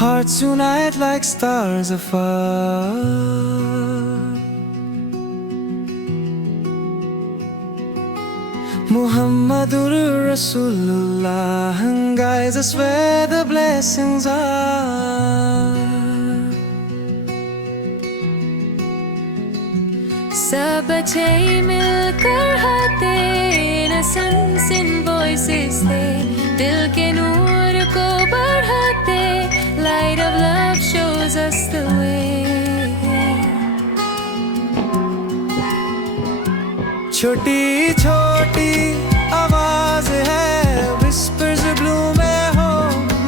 Hearts unite like stars afar. Muhammadur Rasulullah guides us where the blessings are. सब अच्छे मिलकर हाथे innocence in voices से दिल के नूर को बढ़ाते. Light of love shows us the way. छोटी छोटी आवाज है whispers blue में हो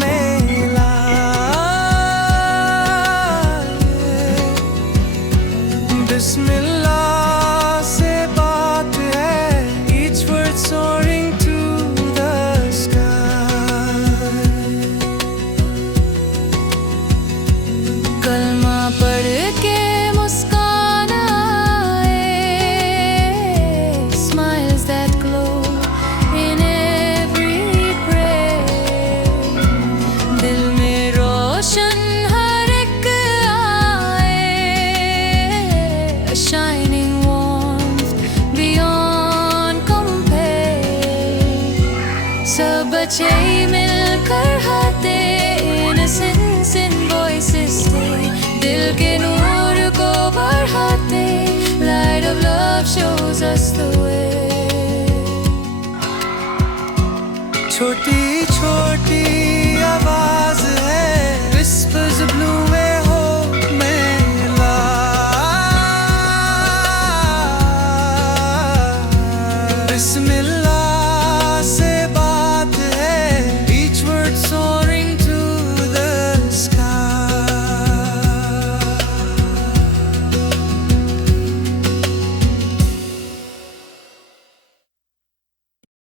मेला. बिस्मिल्लाह से बात है, each word soaring to the sky. कलमा पढ़ के मुस्कान आए, smiles that glow in every prayer. दिल में रोशन हर एक आए, a shining warmth beyond compare. सब बच्चे मिलकर हाथे innocence in voices से दिल के नूर को बढ़ाते. Light of love shows us the way. छोटी छोटी